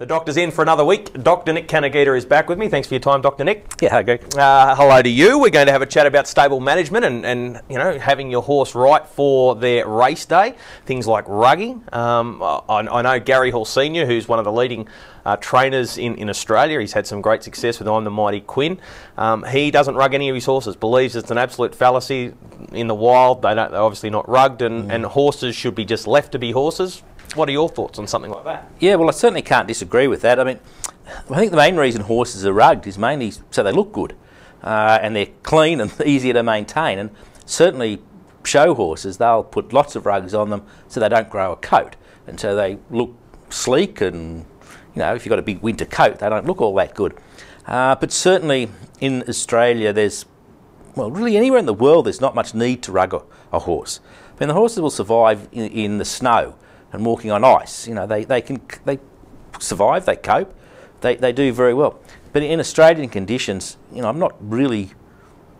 The doctor's in for another week. Dr. Nick Kanagita is back with me. Thanks for your time, Dr. Nick. Yeah, hi, Greg. Hello to you. We're going to have a chat about stable management and you know, having your horse right for their race day. Things like rugging. I know Gary Hall Senior, who's one of the leading trainers in Australia. He's had some great success with I'm the Mighty Quinn. He doesn't rug any of his horses. Believes it's an absolute fallacy. In the wild, they're obviously not rugged, and horses should be just left to be horses. What are your thoughts on something like that? Yeah, well, I certainly can't disagree with that. I mean, I think the main reason horses are rugged is mainly so they look good and they're clean and easier to maintain. And certainly show horses, they'll put lots of rugs on them so they don't grow a coat. And so they look sleek and, you know, if you've got a big winter coat, they don't look all that good. But certainly in Australia, there's, well, really anywhere in the world, there's not much need to rug a horse. I mean, the horses will survive in the snow and walking on ice. You know, they survive, they cope, they do very well. But in Australian conditions, you know, I'm not really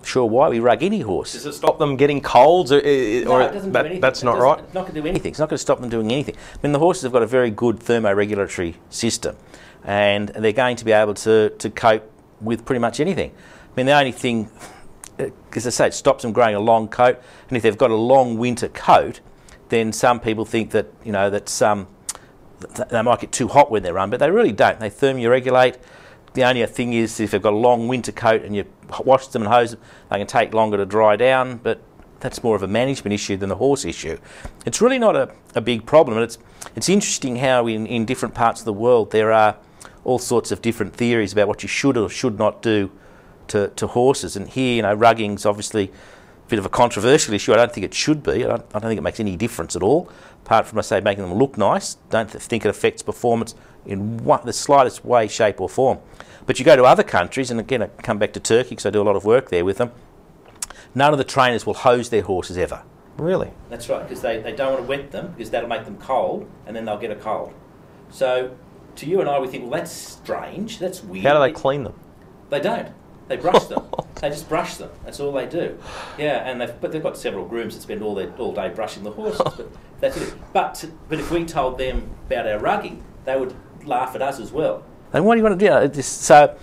sure why we rug any horse. Does it stop them getting colds? No, it doesn't do anything. That's not right? It's not going to do anything. It's not going to stop them doing anything. I mean, the horses have got a very good thermoregulatory system, and they're going to be able to cope with pretty much anything. I mean, the only thing, as I say, it stops them growing a long coat, and if they've got a long winter coat, then some people think that, you know, that they might get too hot when they run, but they really don't. They thermoregulate. The only thing is if they've got a long winter coat and you wash them and hose them, they can take longer to dry down, but that's more of a management issue than a horse issue. It's really not a big problem, and it's interesting how in different parts of the world there are all sorts of different theories about what you should or should not do to horses. And here, you know, rugging's obviously bit of a controversial issue. I don't think it should be. I don't think it makes any difference at all, apart from, I say, making them look nice. Don't think it affects performance in the slightest way, shape or form. But you go to other countries, and again I come back to Turkey because I do a lot of work there with them, none of the trainers will hose their horses ever. Really? That's right, because they don't want to wet them, because that'll make them cold, and then they'll get a cold. So to you and I, we think, well, that's strange, that's weird. How do they clean them? They don't. They brush them. They just brush them. That's all they do. Yeah, and they've got several grooms that spend all day brushing the horses. But that's it. But if we told them about our rugging, they would laugh at us as well. And what do you want to do? So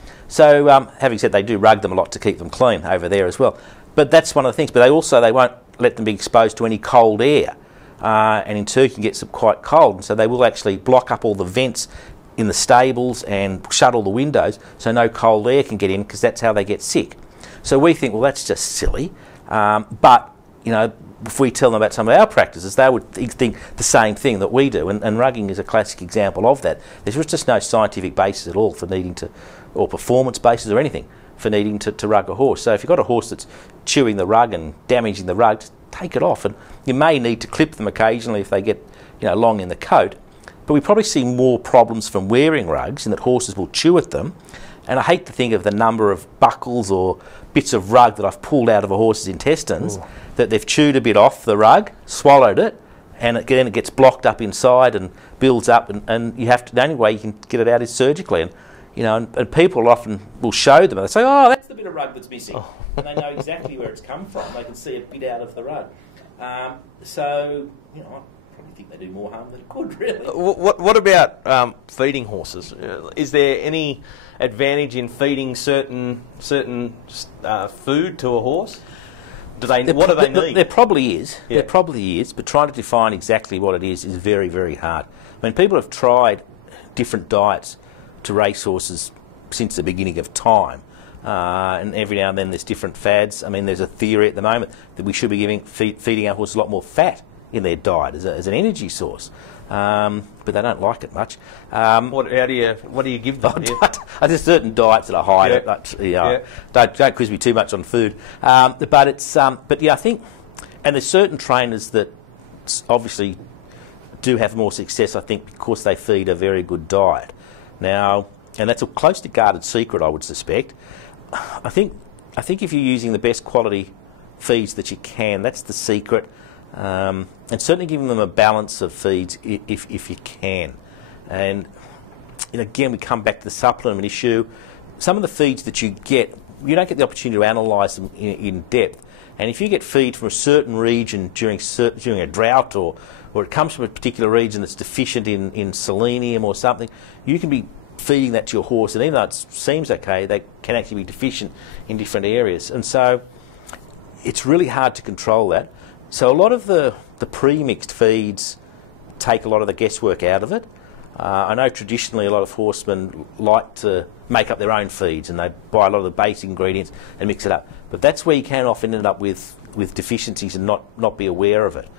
having said, they do rug them a lot to keep them clean over there as well. But that's one of the things. But they won't let them be exposed to any cold air. And in Turkey, it gets quite cold, and so they will actually block up all the vents in the stables and shut all the windows so no cold air can get in, because that's how they get sick. So we think, well, that's just silly. But, you know, if we tell them about some of our practices, they would think the same thing that we do. And rugging is a classic example of that. There's just no scientific basis at all for needing to, or performance basis or anything, for needing to rug a horse. So if you've got a horse that's chewing the rug and damaging the rug, just take it off. And you may need to clip them occasionally if they get, you know, long in the coat. But we probably see more problems from wearing rugs in that horses will chew at them. And I hate to think of the number of buckles or bits of rug that I've pulled out of a horse's intestines, that they've chewed a bit off the rug, swallowed it, and then it gets blocked up inside and builds up, and you have to, the only way you can get it out is surgically. And, you know, and people often will show them and they say, oh, that's the bit of rug that's missing. And they know exactly where it's come from. They can see a bit out of the rug. So, you know, I think they do more harm than good, really. What about feeding horses? Is there any advantage in feeding certain food to a horse? What do they need? There probably is. Yeah. There probably is, but trying to define exactly what it is very, very hard. I mean, people have tried different diets to racehorses since the beginning of time. And every now and then there's different fads. I mean, there's a theory at the moment that we should be feeding our horses a lot more fat in their diet as an energy source, but they don't like it much. What do you give them? There's certain diets that are high. Don't quiz me too much on food. But yeah, I think, and there's certain trainers that obviously do have more success, I think, because they feed a very good diet. Now, and that's a closely guarded secret, I would suspect. I think if you're using the best quality feeds that you can, that's the secret. And certainly giving them a balance of feeds if you can. And again, we come back to the supplement issue. Some of the feeds that you get, you don't get the opportunity to analyse them in depth. And if you get feed from a certain region during a drought, or it comes from a particular region that's deficient in selenium or something, you can be feeding that to your horse, and even though it seems okay, they can actually be deficient in different areas. And so it's really hard to control that. So a lot of the pre-mixed feeds take a lot of the guesswork out of it. I know traditionally a lot of horsemen like to make up their own feeds, and they buy a lot of the basic ingredients and mix it up. But that's where you can often end up with deficiencies and not be aware of it.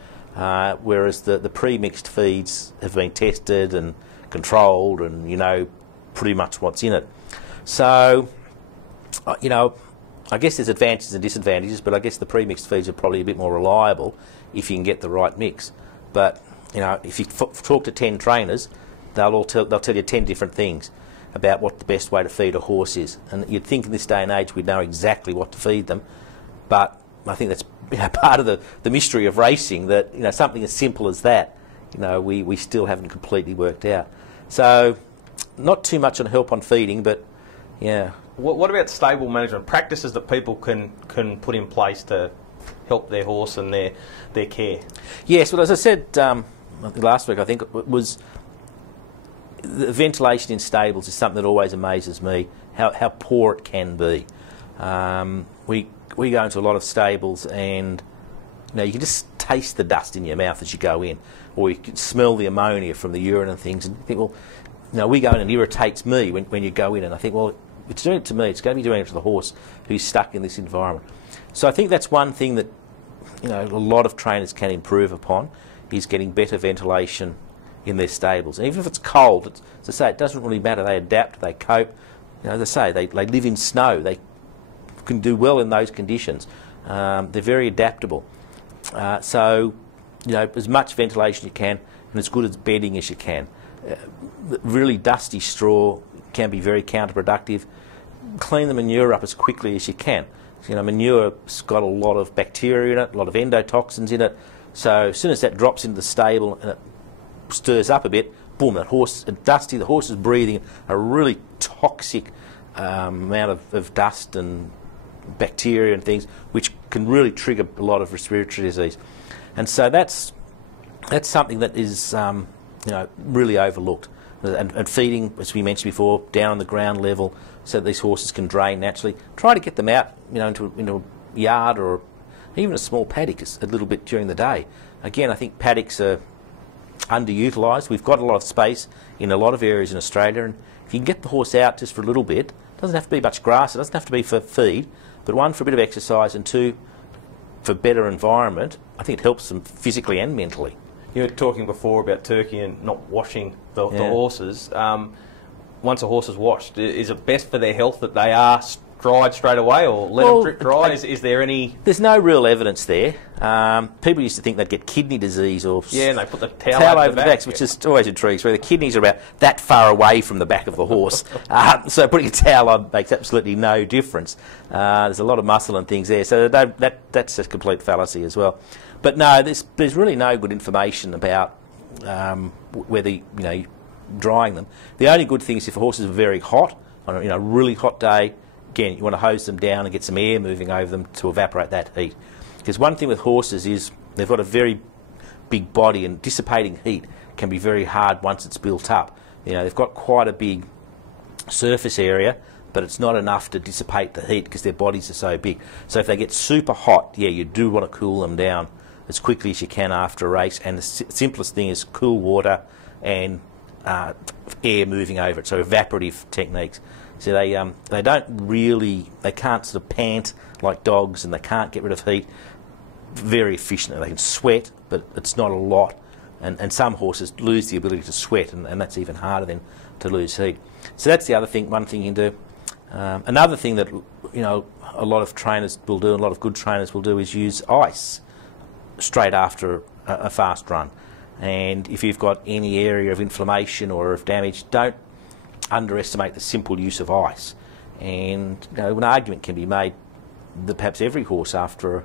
Whereas the pre-mixed feeds have been tested and controlled, and you know pretty much what's in it. So, you know, I guess there's advantages and disadvantages, but I guess the pre-mixed feeds are probably a bit more reliable if you can get the right mix. But, you know, if you talk to 10 trainers, they'll tell you 10 different things about what the best way to feed a horse is. And you'd think in this day and age we'd know exactly what to feed them, but I think that's, you know, part of the mystery of racing, that, you know, something as simple as that, you know, we still haven't completely worked out. So not too much on help on feeding, but yeah. What about stable management practices that people can put in place to help their horse and their care? Yes, well, as I said last week, I think it was, the ventilation in stables is something that always amazes me, how poor it can be. We go into a lot of stables, and you know, you can just taste the dust in your mouth as you go in, or you can smell the ammonia from the urine and things, and you think, well, you know, we go in and it irritates me when you go in, and I think, well, it's doing it to me, it's going to be doing it to the horse who's stuck in this environment. So I think that's one thing that, you know, a lot of trainers can improve upon, is getting better ventilation in their stables. And even if it's cold, as I say, it doesn't really matter. They adapt, they cope. You know, as I say, they live in snow. They can do well in those conditions. They're very adaptable. So, you know, as much ventilation you can, and as good as bedding as you can. Really dusty straw can be very counterproductive. Clean the manure up as quickly as you can. You know, manure's got a lot of bacteria in it, a lot of endotoxins in it. So as soon as that drops into the stable and it stirs up a bit, boom, that horse, dusty, the horse is breathing a really toxic amount of dust and bacteria and things, which can really trigger a lot of respiratory disease. And so that's something that is you know, really overlooked. And feeding, as we mentioned before, down on the ground level, so that these horses can drain naturally. Try to get them out, you know, into a yard or even a small paddock a little bit during the day. Again, I think paddocks are underutilised. We've got a lot of space in a lot of areas in Australia, and if you can get the horse out just for a little bit, it doesn't have to be much grass, it doesn't have to be for feed, but one, for a bit of exercise, and two, for better environment, I think it helps them physically and mentally. You were talking before about Turkey and not washing the horses. Once a horse is washed, is it best for their health that they are dried straight away, or let them drip dry? Is there any... There's no real evidence there. People used to think they'd get kidney disease, or... Yeah, and they put the towel over the back, which is always intrigues, where the kidneys are about that far away from the back of the horse. So putting a towel on makes absolutely no difference. There's a lot of muscle and things there, so that's a complete fallacy as well. But no, there's really no good information about whether, you know, drying them. The only good thing is if a horse is very hot, on a, you know, really hot day, again, you want to hose them down and get some air moving over them to evaporate that heat. Because one thing with horses is they've got a very big body, and dissipating heat can be very hard once it's built up. You know, they've got quite a big surface area, but it's not enough to dissipate the heat because their bodies are so big. So if they get super hot, yeah, you do want to cool them down as quickly as you can after a race, and the simplest thing is cool water and air moving over it, so evaporative techniques. So they don't really, they can't sort of pant like dogs, and they can't get rid of heat very efficiently. They can sweat, but it's not a lot, and some horses lose the ability to sweat, and that's even harder than to lose heat. So that's the other thing, one thing you can do. Another thing that, you know, a lot of trainers will do, a lot of good trainers will do, is use ice straight after a fast run. And if you've got any area of inflammation or of damage, don't underestimate the simple use of ice. And, you know, an argument can be made that perhaps every horse after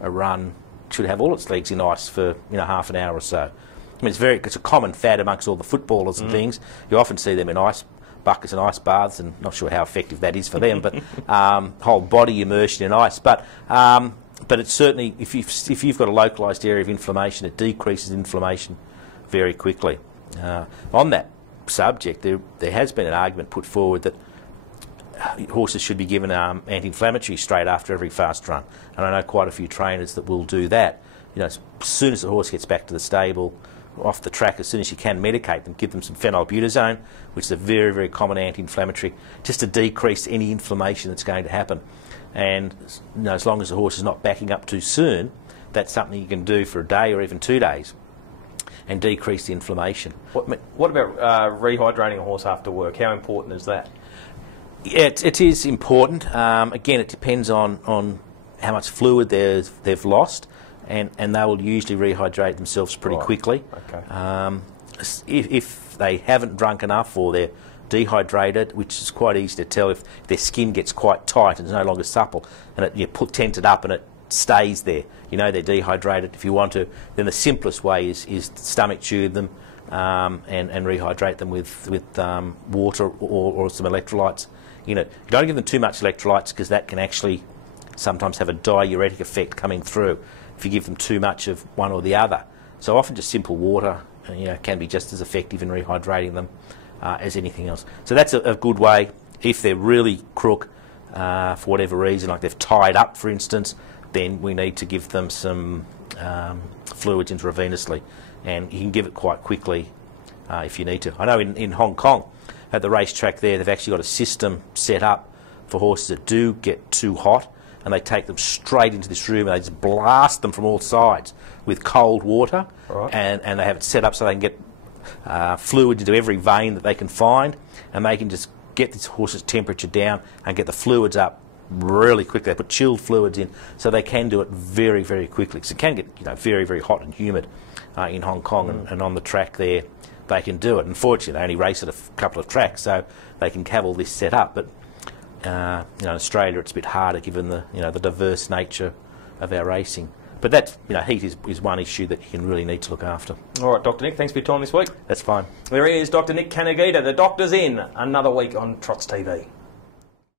a run should have all its legs in ice for, you know, half an hour or so. I mean, it's a common fad amongst all the footballers and things. You often see them in ice buckets and ice baths, and not sure how effective that is for them, but whole body immersion in ice. But but it's certainly, if you've got a localised area of inflammation, it decreases inflammation very quickly. On that subject, there has been an argument put forward that horses should be given anti-inflammatory straight after every fast run, and I know quite a few trainers that will do that. You know, as soon as the horse gets back to the stable, off the track, as soon as you can, medicate them, give them some phenylbutazone, which is a very, very common anti-inflammatory, just to decrease any inflammation that's going to happen. And you know, as long as the horse is not backing up too soon, that's something you can do for a day or even 2 days and decrease the inflammation. What about rehydrating a horse after work? How important is that? Yeah, it is important. Again, it depends on how much fluid they've lost, and they will usually rehydrate themselves pretty quickly. Okay. If they haven't drunk enough or they're dehydrated, which is quite easy to tell if their skin gets quite tight and is no longer supple, and you tent it up and it stays there, you know they're dehydrated. If you want to, then the simplest way is stomach tube them and rehydrate them with water or some electrolytes in it. You don't give them too much electrolytes because that can actually sometimes have a diuretic effect coming through if you give them too much of one or the other. So often just simple water can be just as effective in rehydrating them as anything else. So that's a good way. If they're really crook for whatever reason, like they've tied up for instance, then we need to give them some fluids intravenously, and you can give it quite quickly if you need to. I know in Hong Kong at the racetrack there, they've actually got a system set up for horses that do get too hot, and they take them straight into this room and they just blast them from all sides with cold water. Right. And they have it set up so they can get fluid into every vein that they can find, and they can just get this horse's temperature down and get the fluids up really quickly. They put chilled fluids in so they can do it very, very quickly. Because it can get very, very hot and humid in Hong Kong, and on the track there they can do it. Unfortunately, they only race at a couple of tracks, so they can have all this set up. But in Australia, it's a bit harder given the the diverse nature of our racing. But that's heat is one issue that you can really need to look after. All right, Dr. Nick, thanks for your time this week. That's fine. There he is, Dr. Nick Kanagita. The doctor's in. Another week on Trots TV.